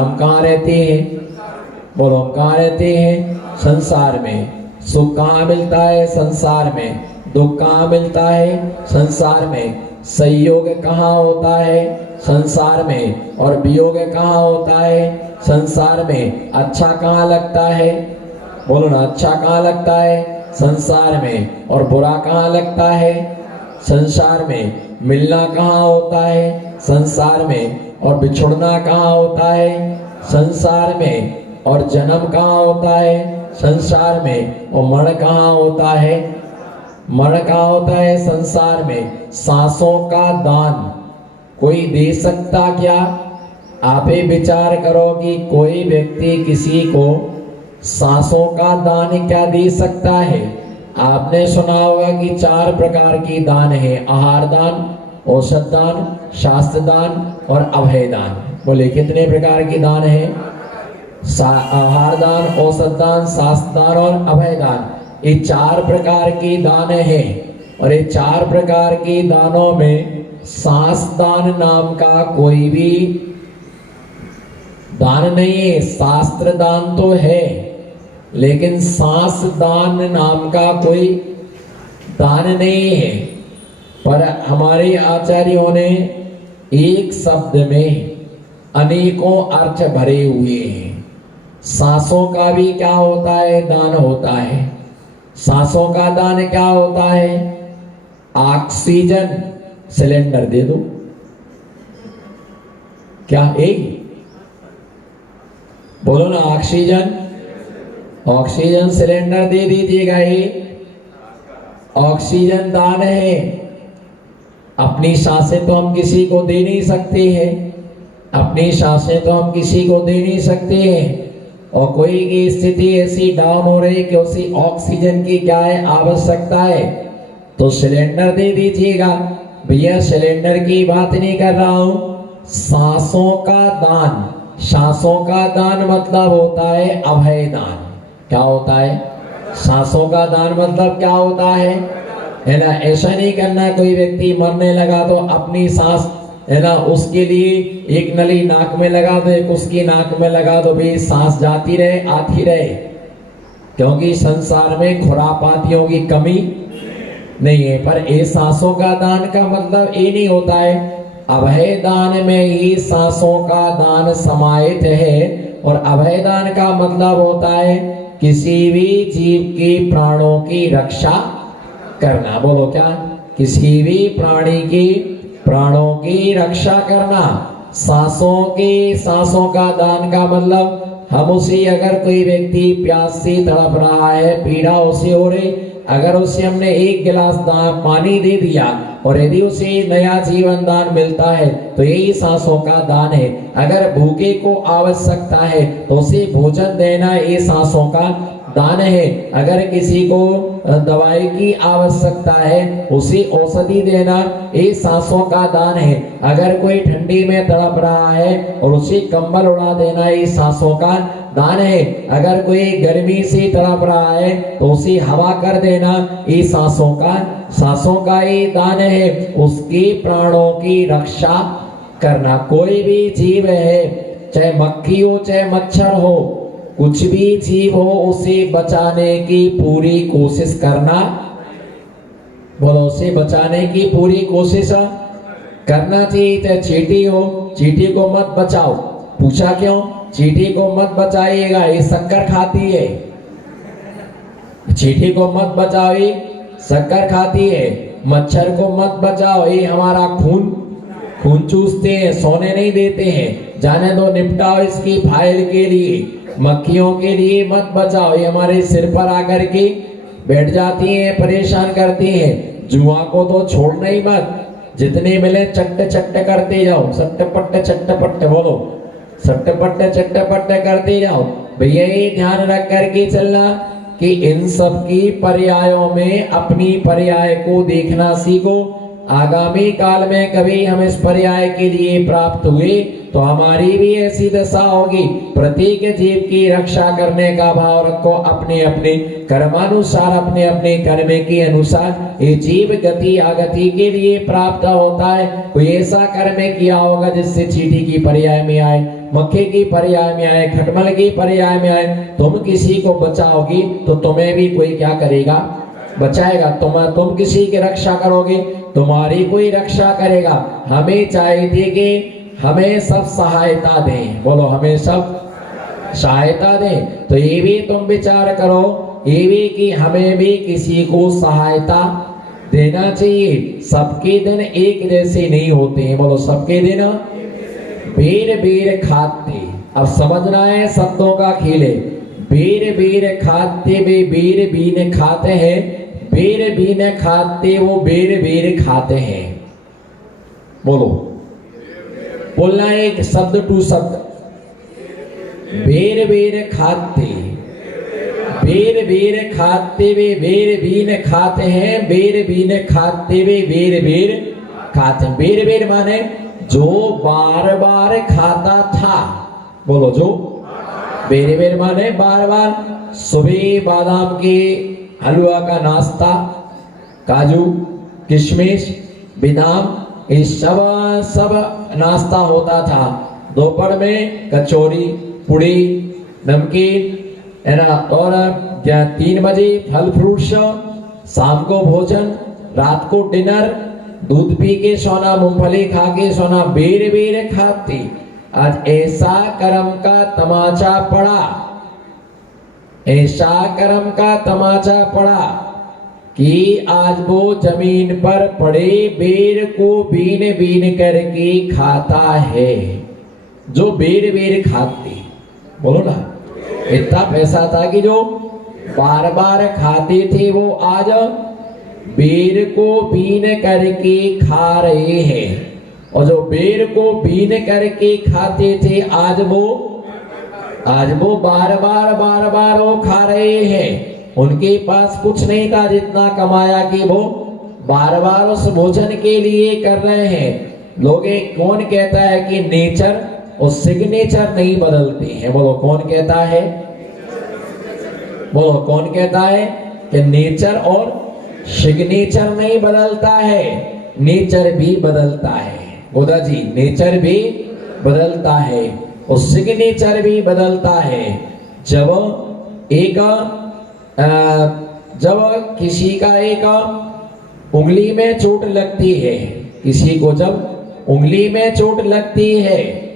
हम कहाँ रहते हैं? बोलो, हम कहाँ रहते हैं? संसार में। सुख कहाँ मिलता है? संसार में। दुख कहाँ मिलता है? संसार में। संयोग कहाँ होता है? संसार में। और वियोग कहाँ होता है? संसार में। अच्छा कहाँ लगता है? बोलो ना, अच्छा कहाँ लगता है? संसार में। और बुरा कहाँ लगता है? संसार में। मिलना कहाँ होता है? संसार में। और बिछुड़ना कहाँ होता है? संसार में। और जन्म कहाँ होता है? संसार में। और मरण कहाँ होता है? मरण कहाँ होता है? संसार में। सांसों का दान कोई दे सकता क्या? आप ही विचार करो कि कोई व्यक्ति किसी को सांसों का दान क्या दे सकता है? आपने सुना होगा कि 4 प्रकार की दान है, आहार दान, औषध दान, शास्त्र दान और अभय दान। बोले कितने प्रकार की दान है? आहार दान, औषध दान, शास्त्र दान और अभय दान। ये 4 प्रकार की दान है। और ये 4 प्रकार की दानों में सांस दान नाम का कोई भी दान नहीं है। शास्त्र दान तो है, लेकिन सांस दान नाम का कोई दान नहीं है। पर हमारे आचार्यों ने एक शब्द में अनेकों अर्थ भरे हुए हैं। सांसों का भी क्या होता है? दान होता है। सांसों का दान क्या होता है? ऑक्सीजन सिलेंडर दे दो। क्या एक बोलो ना, ऑक्सीजन सिलेंडर दे दीजिएगा। ये ऑक्सीजन दान है। अपनी सांसें तो हम किसी को दे नहीं सकते हैं, अपनी सांसें तो हम किसी को दे नहीं सकते हैं। और कोई की स्थिति ऐसी डाउन हो रही कि उसी ऑक्सीजन की क्या है? आवश्यकता है, तो सिलेंडर दे दीजिएगा। भैया सिलेंडर की बात नहीं कर रहा हूं, सांसों का दान। सांसों का दान मतलब होता है अभय दान। क्या होता है? सांसों का दान मतलब क्या होता है ना? ऐसा नहीं करना कोई व्यक्ति मरने लगा तो अपनी सांस है ना, उसके लिए एक नली नाक में लगा दो, एक उसकी नाक में लगा दो, भाई सांस जाती रहे आती रहे। क्योंकि संसार में खुरापातियों की कमी नहीं है। पर ये सांसों का दान का मतलब ये नहीं होता है। अभय दान में ही सांसों का दान समाहित है। और अभय दान का मतलब होता है किसी भी जीव की प्राणों की रक्षा करना। बोलो क्या? किसी भी प्राणी की प्राणों की रक्षा करना। सांसों का दान का मतलब हम उसे, अगर कोई व्यक्ति प्यास से तड़प रहा है, पीड़ा उसे हो रही, अगर उसे हमने 1 गिलास पानी दे दिया और यदि उसे नया जीवन दान मिलता है तो यही सांसों का दान है। अगर भूखे को आवश्यकता है तो उसे भोजन देना ये सांसों का दान है। अगर किसी को दवाई की आवश्यकता है उसे औषधि देना ये सांसों का दान है। अगर कोई ठंडी में तड़प रहा है और उसे कंबल उड़ा देना ये सांसों का दान है। अगर कोई गर्मी से तड़प रहा है तो उसे हवा कर देना ये सांसों का ये दान है। उसकी प्राणों की रक्षा करना। कोई भी जीव है, चाहे मक्खी हो चाहे मच्छर हो, कुछ भी जीव हो, उसे बचाने की पूरी कोशिश करना। बोलो, उसे बचाने की पूरी कोशिश करना चाहिए। चाहे चींटी हो, चींटी को मत बचाओ। पूछा क्यों? चींटी को मत बचाइएगा, ये शक्कर खाती है। चींटी को मत बचाओ, ये शक्कर खाती है। मच्छर को मत बचाओ, ये हमारा खून चूसते हैं, सोने नहीं देते हैं। जाने दो, निपटाओ इसकी फाइल के लिए। मक्खियों के लिए मत बचाओ, ये हमारे सिर पर आकर के बैठ जाती हैं, परेशान करती हैं। जुआ को तो छोड़ना ही मत, जितने मिले चट्टे करते जाओ। चट्टे बोलो, चट्टे करते जाओ। भैया ये ध्यान रख करके चलना कि इन सब की पर्यायों में अपनी पर्याय को देखना सीखो। आगामी काल में कभी हम इस पर्याय के लिए प्राप्त हुए तो हमारी भी ऐसी दशा होगी। प्रत्येक जीव की रक्षा करने का भाव रखो। अपने अपने कर्मानुसार, अपने अपने कर्म के अनुसार ये जीव गति आगति के लिए प्राप्त होता है। कोई ऐसा कर्म किया होगा जिससे चींटी की पर्याय में आए, मक्खे की पर्याय में आए, खटमल की पर्याय में आए, तुम किसी को बचाओगी तो तुम्हें भी कोई क्या करेगा, बचाएगा। तुम किसी की रक्षा करोगे, तुम्हारी कोई रक्षा करेगा। हमें चाहिए कि हमें सब सहायता दें, बोलो हमें सब सहायता दें। तो ये भी तुम विचार करो, ये भी कि हमें भी किसी को सहायता देना चाहिए। सबके दिन एक जैसे नहीं होते हैं, बोलो सबके दिन बेर बेर खाते। अब समझना है शब्दों का खेल है। बेर बेर खाते वे बेर बीन खाते हैं, बेर बीन खाते वो बेर बेर खाते हैं। बोलो, बोलना है एक शब्द टू शब्द। बेर बेर खाते, बेर बेर खाते वे बेर बीन खाते हैं, बेर बीन खाते वे बेर बेर खाते हैं। बेर बेर माने जो बार बार खाता था, बोलो जो बेर बेर माने बार बार। सुबह बादाम के हलवा का नाश्ता, काजू किशमिश बादाम, ये सब नाश्ता होता था। दोपहर में कचौरी पूड़ी नमकीन है ना, और 3 बजे फल फ्रूट्स, शाम को भोजन, रात को डिनर, दूध पी के सोना, मूंगफली खा के सोना, बेर बेर खाते। आज ऐसा कर्म का तमाचा पड़ा, ऐसा कर्म का तमाचा पड़ा कि आज वो जमीन पर पड़े बेर को बीन बीन करके खाता है। जो बेर बेर खाते, बोलो ना, इतना पैसा था कि जो बार बार खाते थे वो आज बेर को बीन करके खा रहे हैं। और जो बेर को बीन करके खाते थे आज वो बार बार वो खा रहे हैं। उनके पास कुछ नहीं था जितना कमाया कि वो बार बार उस भोजन के लिए कर रहे हैं। लोग कौन कहता है कि नेचर और सिग्नेचर नहीं बदलते हैं, बोलो कौन कहता है, बोलो कौन कहता है कि नेचर और सिग्नेचर नहीं बदलता है, नेचर भी बदलता है। गोदा जी, नेचर भी बदलता है और सिग्नेचर भी बदलता है। जब किसी का एक उंगली में चोट लगती है, किसी को जब उंगली में चोट लगती है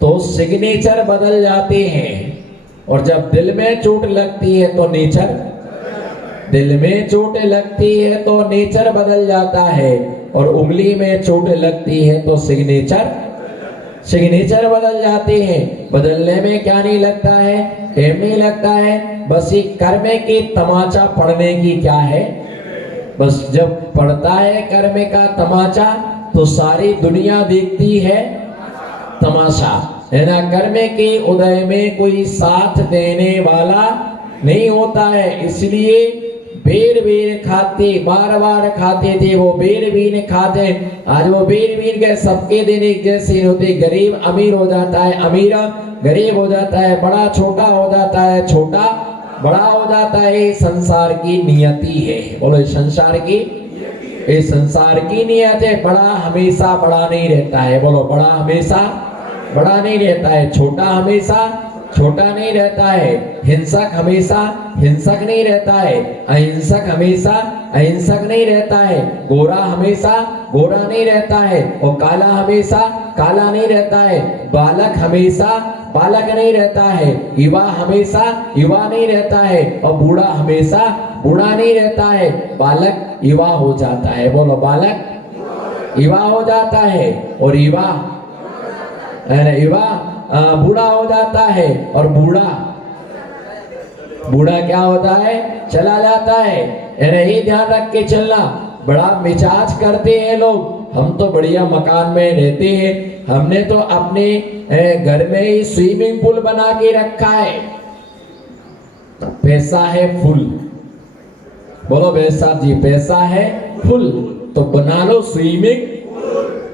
तो सिग्नेचर बदल जाते हैं। और जब दिल में चोट लगती है तो नेचर, दिल में चोट लगती है तो नेचर बदल जाता है। और उंगली में चोट लगती है तो सिग्नेचर बदल जाते हैं। बदलने में क्या नहीं लगता है, टाइम नहीं लगता है। बस ये कर्म के तमाचा पड़ने की क्या है, बस जब पड़ता है कर्म का तमाचा तो सारी दुनिया देखती है तमाशा, है ना। कर्म के उदय में कोई साथ देने वाला नहीं होता है। इसलिए बेर बेर खाते, बार बार खाते थे वो बेर बीन खाते। आज वो बेर बीन के सबके दिन एक जैसे होते। गरीब अमीर हो जाता है, अमीर गरीब हो जाता है, बड़ा छोटा हो जाता है, छोटा बड़ा हो जाता है। संसार की नियति है, बोलो संसार की, ये संसार की नियत है। बड़ा हमेशा बड़ा नहीं रहता है, बोलो बड़ा हमेशा बड़ा नहीं रहता है, छोटा हमेशा छोटा नहीं रहता है, हिंसक हमेशा हिंसक नहीं रहता है, अहिंसक हमेशा अहिंसक नहीं रहता है, गोरा हमेशा गोरा नहीं रहता है, और काला हमेशा काला नहीं रहता है, बालक हमेशा बालक नहीं रहता है, युवा हमेशा युवा नहीं रहता है, और बूढ़ा हमेशा बूढ़ा नहीं रहता है। बालक युवा हो जाता है, बोलो बालक युवा हो जाता है, और युवा बूढ़ा हो जाता है, और बूढ़ा क्या होता है, चला जाता है। यही ध्यान रख के चलना। बड़ा मिजाज करते हैं लोग, हम तो बढ़िया मकान में रहते हैं, हमने तो अपने घर में ही स्विमिंग पूल बना के रखा है, पैसा है फुल, बोलो पैसा जी, पैसा है फुल, तो बना लो स्विमिंग,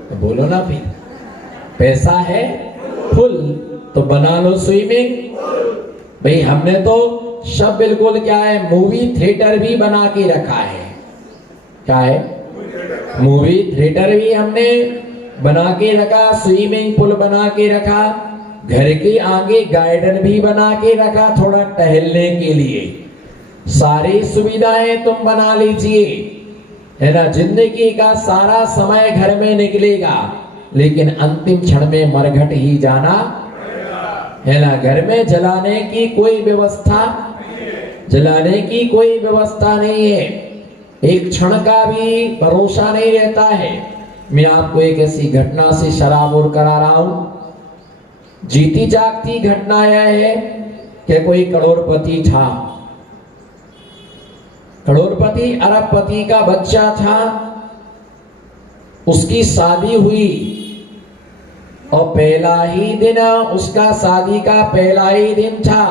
तो बोलो ना फिर, पैसा है फुल तो बना लो स्विमिंग। भाई हमने तो सब बिल्कुल क्या है, मूवी थिएटर भी बना के रखा है। क्या है, मूवी थिएटर भी हमने बना के रखा, स्विमिंग पूल बना के रखा, घर के आगे गार्डन भी बना के रखा थोड़ा टहलने के लिए। सारी सुविधाएं तुम बना लीजिए, है ना। जिंदगी का सारा समय घर में निकलेगा, लेकिन अंतिम क्षण में मरघट ही जाना है ना। घर में जलाने की कोई व्यवस्था, जलाने की कोई व्यवस्था नहीं है। एक क्षण का भी भरोसा नहीं रहता है। मैं आपको एक ऐसी घटना से शराबोर करा रहा हूं। जीती जागती घटना यह है कि कोई करोड़पति था, करोड़पति अरबपति का बच्चा था। उसकी शादी हुई और पहला ही दिन, उसका शादी का पहला ही दिन था।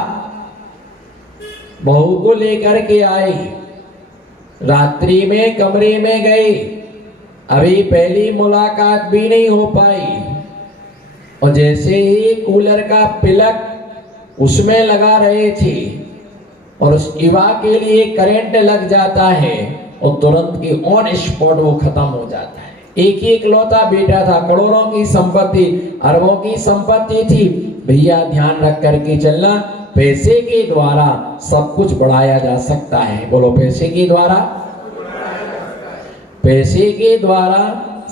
बहू को लेकर के आई, रात्रि में कमरे में गई। अभी पहली मुलाकात भी नहीं हो पाई, और जैसे ही कूलर का प्लग उसमें लगा रहे थे और उस युवा के लिए करंट लग जाता है और तुरंत की ऑन स्पॉट वो खत्म हो जाता है। एक ही इकलौता बेटा था, करोड़ों की संपत्ति, अरबों की संपत्ति थी। भैया ध्यान रख करके चलना, पैसे के द्वारा सब कुछ बढ़ाया जा सकता है। बोलो, पैसे के द्वारा, पैसे के द्वारा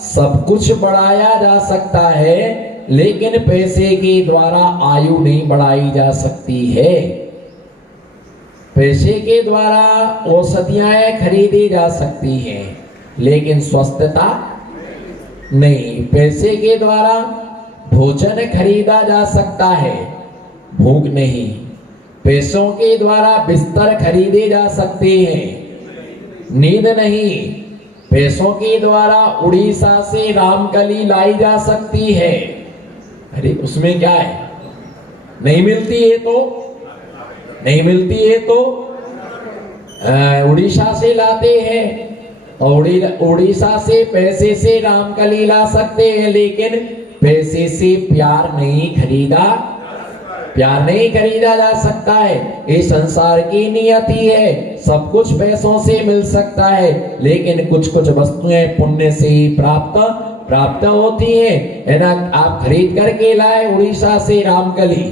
सब कुछ बढ़ाया जा सकता है, लेकिन पैसे के द्वारा आयु नहीं बढ़ाई जा सकती है। पैसे के द्वारा औषधियां खरीदी जा सकती हैं, लेकिन स्वस्थता नहीं। पैसे के द्वारा भोजन खरीदा जा सकता है, भूख नहीं। पैसों के द्वारा बिस्तर खरीदे जा सकते हैं, नींद नहीं। पैसों के द्वारा उड़ीसा से रामकली लाई जा सकती है। अरे उसमें क्या है, नहीं मिलती है तो, नहीं मिलती है तो उड़ीसा से लाते हैं, और उड़ीसा से पैसे से रामकली ला सकते हैं, लेकिन पैसे से प्यार नहीं खरीदा, प्यार नहीं खरीदा जा सकता है। ये संसार की नियति है। सब कुछ पैसों से मिल सकता है, लेकिन कुछ कुछ वस्तुएं पुण्य से ही प्राप्त होती है ना। आप खरीद करके लाए उड़ीसा से रामकली,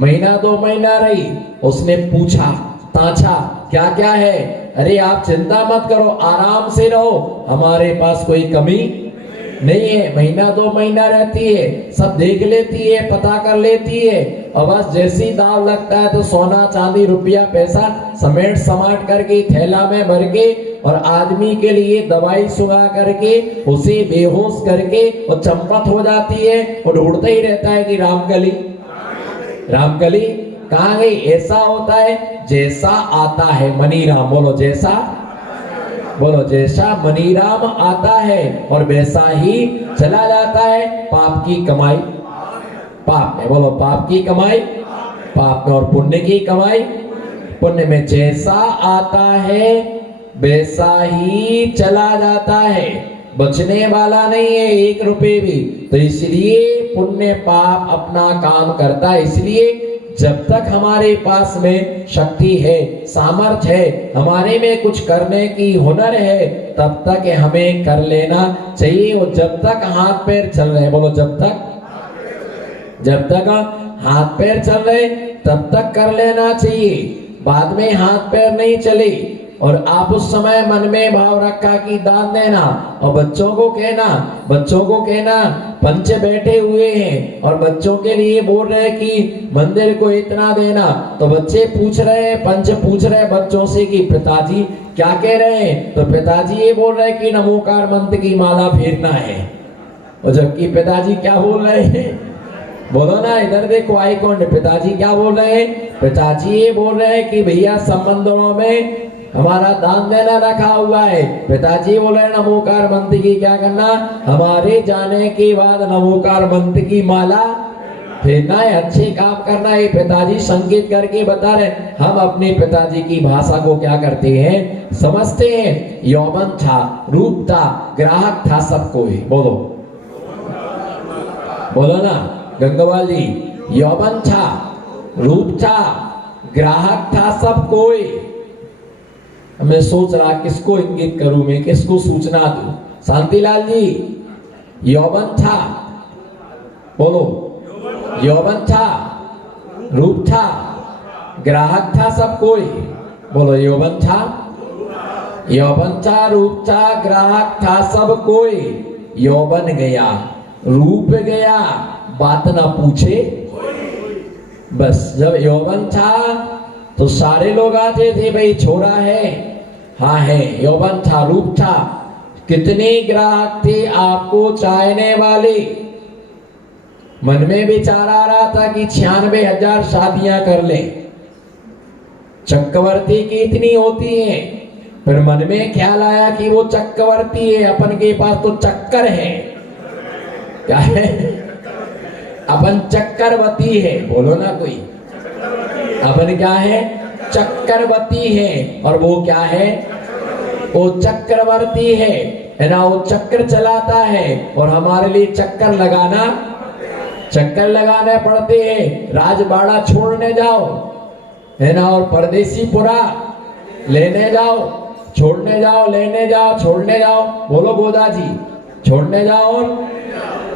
महीना 2 महीना रही, उसने पूछा ताछा क्या क्या है। अरे आप चिंता मत करो, आराम से रहो, हमारे पास कोई कमी नहीं है। महीना 2 महीना रहती है, सब देख लेती है, पता कर लेती है, और बस जैसी दाव लगता है तो सोना चांदी रुपया पैसा समेट समाट करके थैला में भर के और आदमी के लिए दवाई सुगा करके उसे बेहोश करके और चंपत हो जाती है और ढूंढता ही रहता है कि रामकली रामकली कहाँ गई। ऐसा होता है जैसा आता है मनीराम, बोलो जैसा, बोलो जैसा मनीराम आता है और वैसा ही चला जाता है। पाप की कमाई पाप में, बोलो पाप की कमाई पाप में, और पुण्य की कमाई पुण्य में। जैसा आता है वैसा ही चला जाता है, बचने वाला नहीं है 1 रुपए भी। तो इसलिए पुण्य पाप अपना काम करता है। इसलिए जब तक हमारे पास में शक्ति है, सामर्थ्य है, हमारे में कुछ करने की हुनर है, तब तक हमें कर लेना चाहिए। और जब तक हाथ पैर चल रहे, बोलो जब तक हाथ पैर चल रहे तब तक कर लेना चाहिए। बाद में हाथ पैर नहीं चले और आप उस समय मन में भाव रखा कि दान देना, और बच्चों को कहना पंच बैठे हुए हैं और बच्चों के लिए बोल रहे कि मंदिर को इतना देना, तो बच्चे पूछ रहे हैं, पंच पूछ रहे हैं बच्चों से कि पिताजी क्या कह रहे हैं। तो पिताजी ये बोल रहे हैं कि नमोकार मंत्र की माला फेरना है, और जबकि पिताजी क्या बोल रहे हैं, बोलो ना, इधर देखो आई कौन। पिताजी क्या बोल रहे हैं, पिताजी ये बोल रहे हैं कि भैया संबंधों में हमारा दान देना रखा हुआ है। पिताजी बोल रहे नमोकार मंत्र की क्या करना, हमारे जाने के बाद नमोकार मंत्र की माला फेरना है, अच्छे काम करना है। पिताजी संकेत करके बता रहे। हम अपने पिताजी की भाषा को क्या करते हैं, समझते हैं। यौवन था, रूप था, ग्राहक था, सबको ही बोलो, बोलो ना गंगावाल जी। यौवन था, रूप था, ग्राहक था, सब कोई। मैं सोच रहा किसको इंगित करूं, मैं किसको सूचना दूं। शांतिलाल जी, यौवन था, बोलो यौवन था, रूप था, ग्राहक था सब कोई। बोलो यौवन था, यौवन था, रूप था, ग्राहक था सब कोई। यौवन गया, रूप गया, बात ना पूछे। बस जब यौवन था तो सारे लोग आते थे, भाई छोरा है, हाँ है, यौवन था, रूप था। कितने ग्राहक थे आपको चाहने वाले। मन में विचार आ रहा था कि 96,000 शादियां कर ले। चक्रवर्ती की इतनी होती है, फिर मन में ख्याल आया कि वो चक्रवर्ती है, अपन के पास तो चक्कर है। क्या है? अपन चक्रवर्ती है, बोलो ना कोई। अपन क्या है? चक्रवर्ती है। और वो क्या है? वो चक्रवर्ती है ना। वो चक्र चलाता है और हमारे लिए चक्कर लगाने पड़ते हैं। राजबाड़ा छोड़ने जाओ है ना, और परदेसी पुरा लेने जाओ, छोड़ने जाओ, लेने जाओ, छोड़ने जाओ। बोलो गोदा जी, छोड़ने जाओ।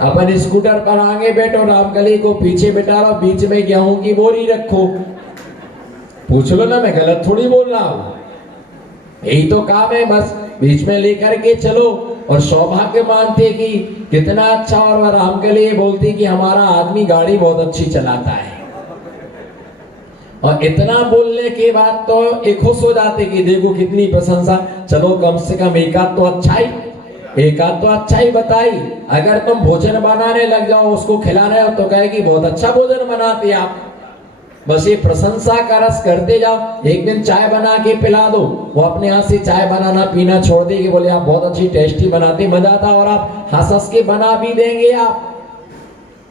अपन स्कूटर पर आगे बैठो, रामकली को पीछे बैठा लो, बीच में गेहूं की बोरी रखो। पूछ लो ना, मैं गलत थोड़ी बोल रहा हूं। यही तो काम है, बस बीच में लेकर के चलो। और सौभाग्य मानते कि कितना अच्छा। और वह रामकली ये बोलती कि हमारा आदमी गाड़ी बहुत अच्छी चलाता है। और इतना बोलने के बाद तो एक खुश हो जाते कि देखो कितनी प्रशंसा। चलो कम से कम एक आध तो अच्छा ही बताई। अगर तुम भोजन बनाने लग जाओ, उसको खिलाने हो तो कहेगी बहुत अच्छा भोजन बनाते आप। बस ये प्रशंसा का रस करते जाओ। एक दिन चाय बना के पिला दो, वो अपने हाथ से चाय बनाना पीना छोड़ देगी, बोले आप बहुत अच्छी टेस्टी बनाते, मजा आता। और आप हंस के बना भी देंगे आप,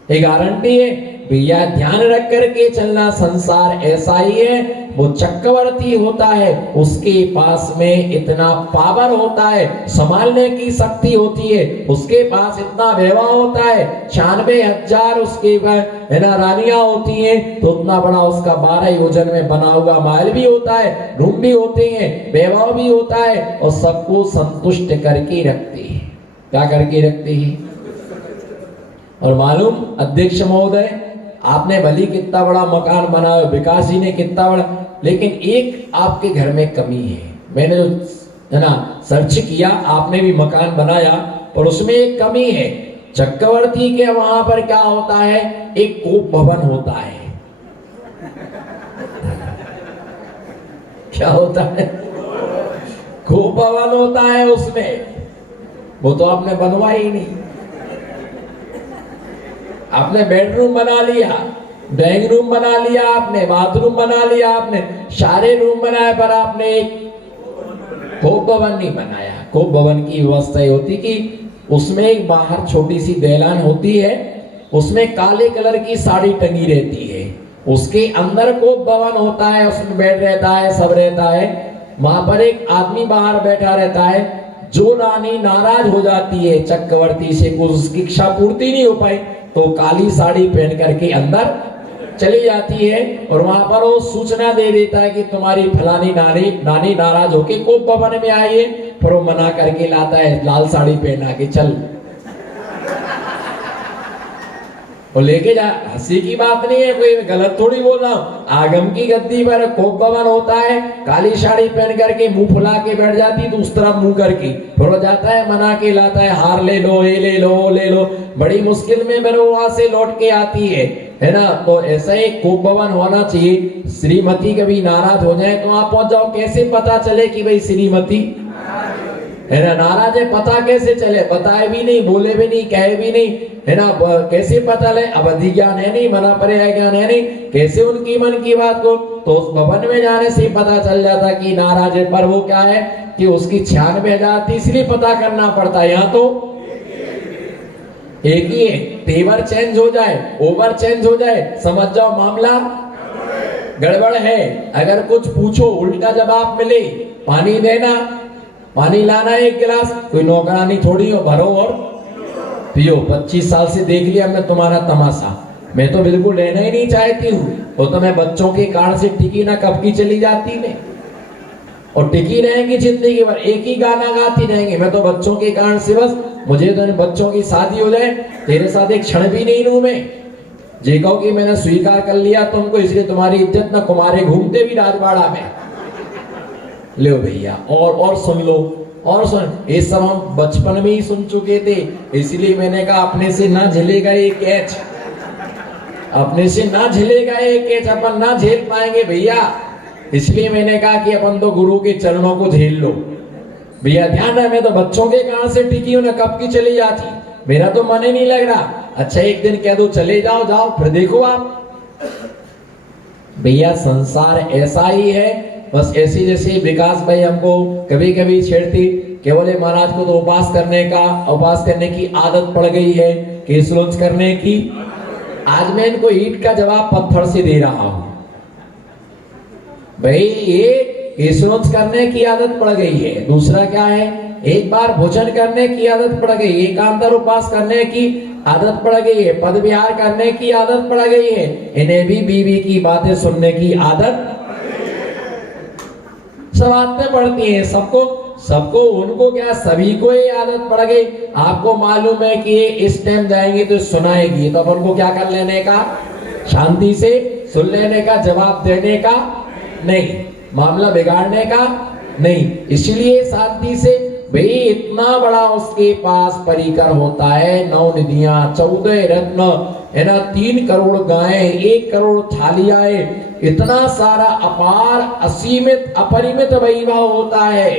ये गारंटी है। भैया ध्यान रख करके चलना, संसार ऐसा ही है। वो चक्रवर्ती होता है, उसके पास में इतना पावर होता है, संभालने की शक्ति होती है, उसके पास इतना वैभव होता है। 96,000 उसके है ना रानियां होती हैं, तो उतना बड़ा उसका 12 योजन में बना हुआ महल भी होता है, रूम भी होते हैं, वैभव भी होता है, और सबको संतुष्ट करके रखते हैं। क्या करके रखते हैं? और मालूम अध्यक्ष महोदय, आपने भली कितना बड़ा मकान बनाया, विकास जी ने कितना बड़ा, लेकिन एक आपके घर में कमी है। मैंने जो है ना सर्च किया, आपने भी मकान बनाया और उसमें एक कमी है। चक्रवर्ती के वहां पर क्या होता है? एक कोप भवन होता है। क्या होता है? कोप भवन होता है उसमें। वो तो आपने बनवा ही नहीं। आपने बेडरूम बना लिया, ड्राइंग रूम बना लिया, आपने बाथरूम बना लिया, आपने सारे रूम बनाए, पर आपने एक कोप भवन नहीं बनाया। कोप भवन की व्यवस्था ये होती कि उसमें एक बाहर छोटी सी दहलान होती है, उसमें काले कलर की साड़ी टंगी रहती है, उसके अंदर कोप भवन होता है, उसमें बेड रहता है, सब रहता है। वहां पर एक आदमी बाहर बैठा रहता है। जो रानी नाराज हो जाती है चक्रवर्ती से, कुछ उसकी इच्छा पूर्ति नहीं हो पाई, तो काली साड़ी पहन करके अंदर चली जाती है और वहां पर वो सूचना दे देता है कि तुम्हारी फलानी नानी नाराज होके कोप भवन में आई है। फिर वो मना करके लाता है, लाल साड़ी पहना के चल, और लेके जा। हंसी की बात नहीं है, कोई गलत थोड़ी बोल रहा हूं। आगम की गद्दी पर कोप भवन होता है, काली साड़ी पहन करके मुंह फुला के बैठ जाती, तो उस तरफ मुंह करके फिर वो जाता है, मना के लाता है, हार ले लो, ये ले लो, वो ले लो। बड़ी मुश्किल में फिर वो वहां से लौट के आती है ना। तो ऐसा एक कोप भवन होना चाहिए। श्रीमती कभी नाराज हो जाए तो आप पहुंच जाओ, कैसे पता चले कि भाई श्रीमती है ना नाराज है? पता कैसे चले? बताए भी नहीं, बोले भी नहीं, कहे भी नहीं, है ना। कैसे पता ले? अब अधि ज्ञान है नहीं, मना परे ज्ञान है नहीं, कैसे उनकी मन की बात को? तो उस भवन में जाने से पता चल जाता कि नाराज है। पर वो क्या है कि उसकी 96,000 इसलिए पता करना पड़ता है। यहाँ तो एक ही है, तेवर चेंज हो जाए, ओवर चेंज हो जाए, समझ जाओ मामला गड़बड़ है। अगर कुछ पूछो उल्टा जवाब मिले, पानी देना, पानी लाना 1 गिलास, कोई नौकरानी थोड़ी हो, भरो और पियो। 25 साल से देख लिया मैं तुम्हारा तमाशा, मैं तो बिल्कुल रहना ही नहीं चाहती हूँ। वो तो मैं बच्चों के कारण से टिकी ना कब की चली जाती मैं, और टिकी रहेंगी जिंदगी भर, एक ही गाना गाती रहेंगी। मैं तो बच्चों के कारण से बस, मुझे तो बच्चों की शादी हो जाए, तेरे साथ एक क्षण भी नहीं रहूं मैं। जे कहो कि मैंने स्वीकार कर लिया तुमको, इसलिए तुम्हारी इज्जत न कुमारे घूमते भी राजवाड़ा में। लो भैया और सुन लो, और सुन। ये सब हम बचपन में ही सुन चुके थे, इसलिए मैंने कहा अपने से ना झेलेगा ये कैच, अपने से ना झेलेगा ये कैच, अपन ना झेल पाएंगे भैया। इसलिए मैंने कहा कि अपन तो गुरु के चरणों को झेल लो भैया। ध्यान है, मैं तो बच्चों के कारण से टिकी हूं ना, कब की चली जाती, मेरा तो मन ही नहीं लग रहा। अच्छा एक दिन कह दो चले जाओ, जाओ, फिर देखो आप भैया। संसार ऐसा ही है, बस ऐसी जैसे विकास भाई हमको कभी कभी छेड़ती कि बोले महाराज को तो उपास करने की आदत पड़ गई है, केस लॉन्च करने की। आज मैं इनको ईंट का जवाब पत्थर से दे रहा हूं भाई, ये केस लॉन्च करने की आदत पड़ गई है। दूसरा क्या है, एक बार भोजन करने की आदत पड़ गई, एकांतर उपास करने की आदत पड़ गई है, पद विहार करने की आदत पड़ गई है, इन्हें भी बीवी की बातें सुनने की आदत सब आदतें पड़ती हैं सबको उनको क्या, सभी को ये आदत पड़ गई। आपको मालूम है कि ये इस टाइम जाएंगे तो सुनाएगी, तो अपन को क्या कर लेने का, शांति से सुन लेने का, जवाब देने का नहीं, मामला बिगाड़ने का नहीं। इसलिए शांति से भाई, इतना बड़ा उसके पास परिकर होता है, 9 निधियां, 14 रत्न है ना, 3 करोड़ गायें, 1 करोड़ थालियां, इतना सारा अपार असीमित अपरिमित वैभव होता है,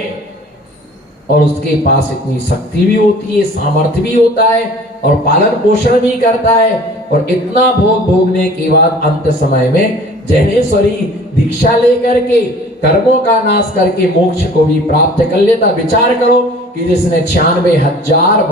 और उसके पास इतनी शक्ति भी होती है, सामर्थ्य भी होता है, और पालन पोषण भी करता है। और इतना भोग भोगने के बाद अंत समय में जैनेश्वरी दीक्षा लेकर के कर्मों का नाश करके मोक्ष को भी प्राप्त कर लेता। विचार करो कि जिसने 96,000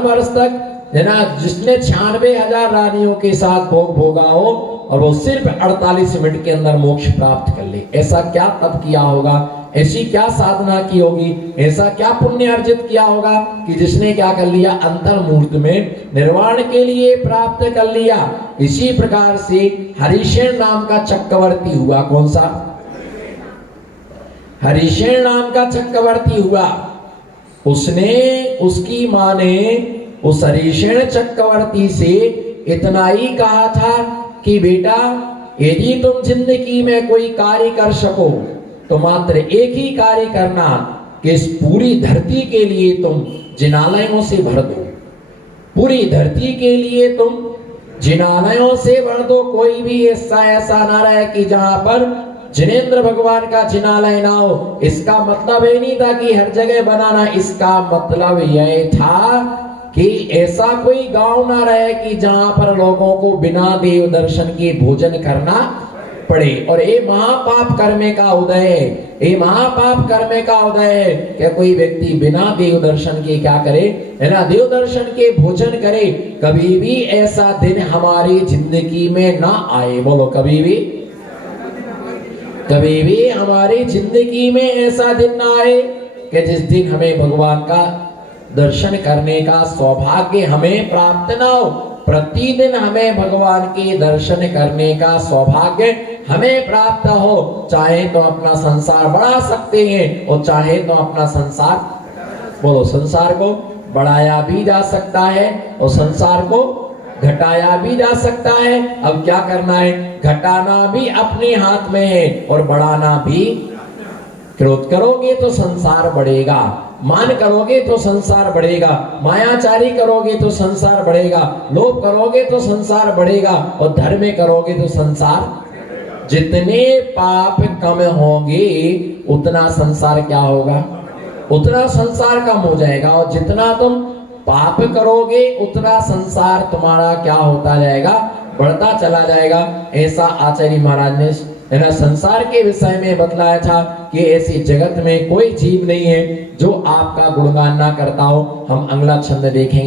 वर्ष तक है ना, जिसने 96,000 रानियों के साथ भोग भोगा हो, और वो सिर्फ 48 मिनट के अंदर मोक्ष प्राप्त कर ले। ऐसा क्या तप किया होगा, ऐसी क्या साधना की होगी, ऐसा क्या पुण्य अर्जित किया होगा कि जिसने क्या कर लिया, अंतर मुहूर्त में निर्वाण के लिए प्राप्त कर लिया। इसी प्रकार से हरिशेन नाम का चक्रवर्ती हुआ, कौन सा, हरिशेन नाम का चक्रवर्ती हुआ। उसकी मां ने उस हरिशेन चक्रवर्ती से इतना ही कहा था कि बेटा, यदि तुम जिंदगी में कोई कार्य कर सको तो मात्र एक ही कार्य करना कि इस पूरी धरती के लिए तुम जिनालयों से भर दो, पूरी धरती के लिए तुम जिनालयों से भर दो। कोई भी हिस्सा ऐसा ना रहे कि जहां पर जिनेंद्र भगवान का जिनालय ना हो। इसका मतलब ये नहीं था कि हर जगह बनाना, इसका मतलब यह था कि ऐसा कोई गांव ना रहे कि जहां पर लोगों को बिना देव दर्शन के भोजन करना पड़े। और ये महापाप कर्मे का उदय है, ये महापाप कर्मे का उदय है कि कोई व्यक्ति बिना देव दर्शन के क्या करे, है ना, देव दर्शन के भोजन करे। कभी भी ऐसा दिन हमारी जिंदगी में ना आए, बोलो कभी भी हमारी जिंदगी में ऐसा दिन ना आए कि जिस दिन हमें भगवान का दर्शन करने का सौभाग्य हमें प्राप्त ना हो। प्रतिदिन हमें भगवान के दर्शन करने का सौभाग्य हमें प्राप्त हो। चाहे तो अपना संसार बढ़ा सकते हैं, और चाहे तो अपना संसार, बोलो, संसार को बढ़ाया भी जा सकता है और संसार को घटाया भी जा सकता है। अब क्या करना है, घटाना भी अपने हाथ में है और बढ़ाना भी। क्रोध करोगे तो संसार बढ़ेगा, मान करोगे तो संसार बढ़ेगा, मायाचारी करोगे तो संसार बढ़ेगा, लोभ करोगे तो संसार बढ़ेगा, और धर्म करोगे तो संसार। जितने पाप कम होंगे उतना संसार क्या होगा, उतना संसार कम हो जाएगा। और जितना तुम पाप करोगे उतना संसार तुम्हारा क्या होता जाएगा, बढ़ता चला जाएगा। ऐसा आचार्य महाराज ने संसार के विषय में बतलाया था कि ऐसी जगत में कोई जीव नहीं है जो आपका गुणगान ना करता हो। हम अगला छंद देखेंगे।